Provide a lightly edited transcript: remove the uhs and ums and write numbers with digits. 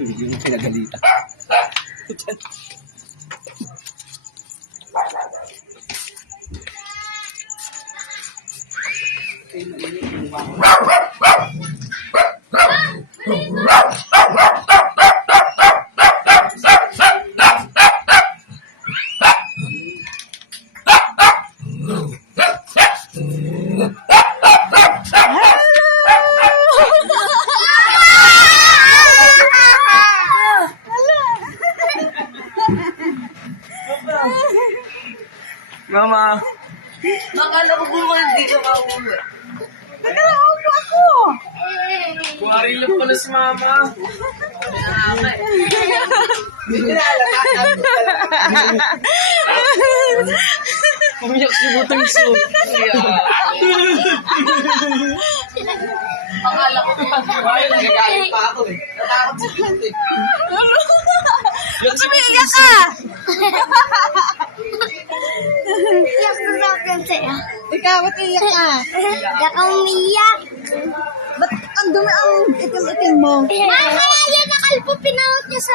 Yung pinagalitan. Mama. Akala ko bumalik, hindi ka mauwi. Nagkakaupo ako. Kuwari lang pala si Mama. Umiyak si Butang Soup. Akala ko Ay, nagagalit pa ako eh. Natakot si Butang eh. Umiiyak ka. Iyak na daw kasi ah. Ikaw, ba't iiyak ka? Iyak ang umiyak. Ba't ang dumi ang itim-itim mo? Kaya yan nakalpo, pinawat niya sa